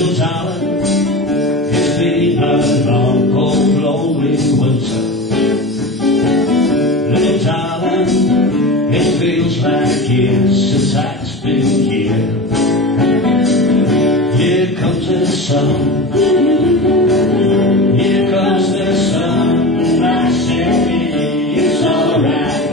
Little darling, it's been a long, cold, lonely winter. Little darling, it feels like years since I've been here. Here comes the sun, here comes the sun, and I say it's alright.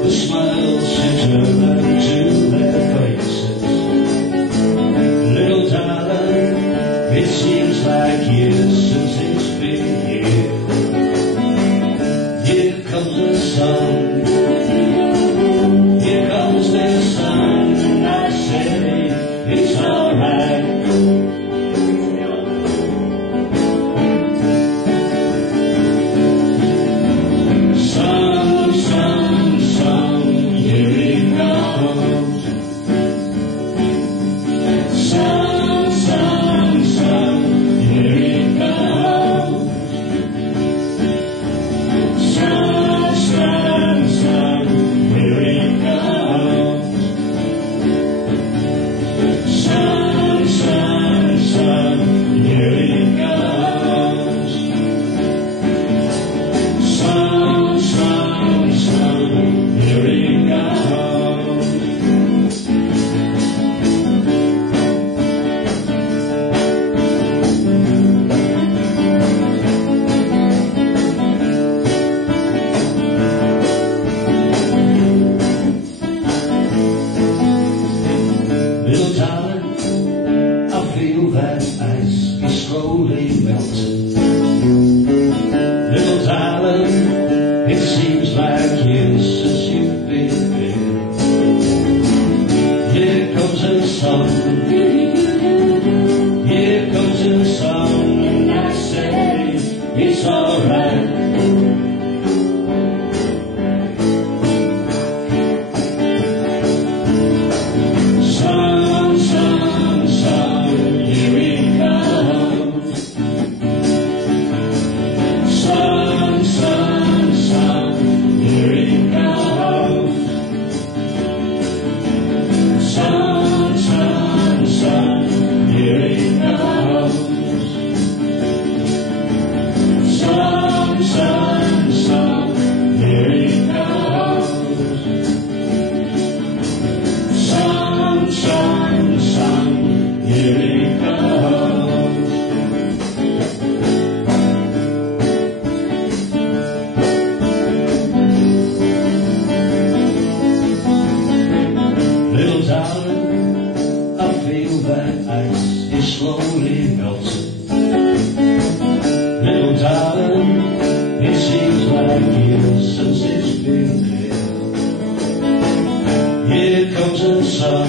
The smiles return to their faces. Little darling, it seems like years since it's been here. Here comes the sun, here comes the sun, and I say it's alright. Little darling, I feel that ice is slowly melting. Little darling, it seems like years since you've been there. Here comes the sun, here comes the sun, and I say it's alright. Little darling, I feel that ice is slowly melting. Little darling, it seems like years since it's been there. Here comes the sun.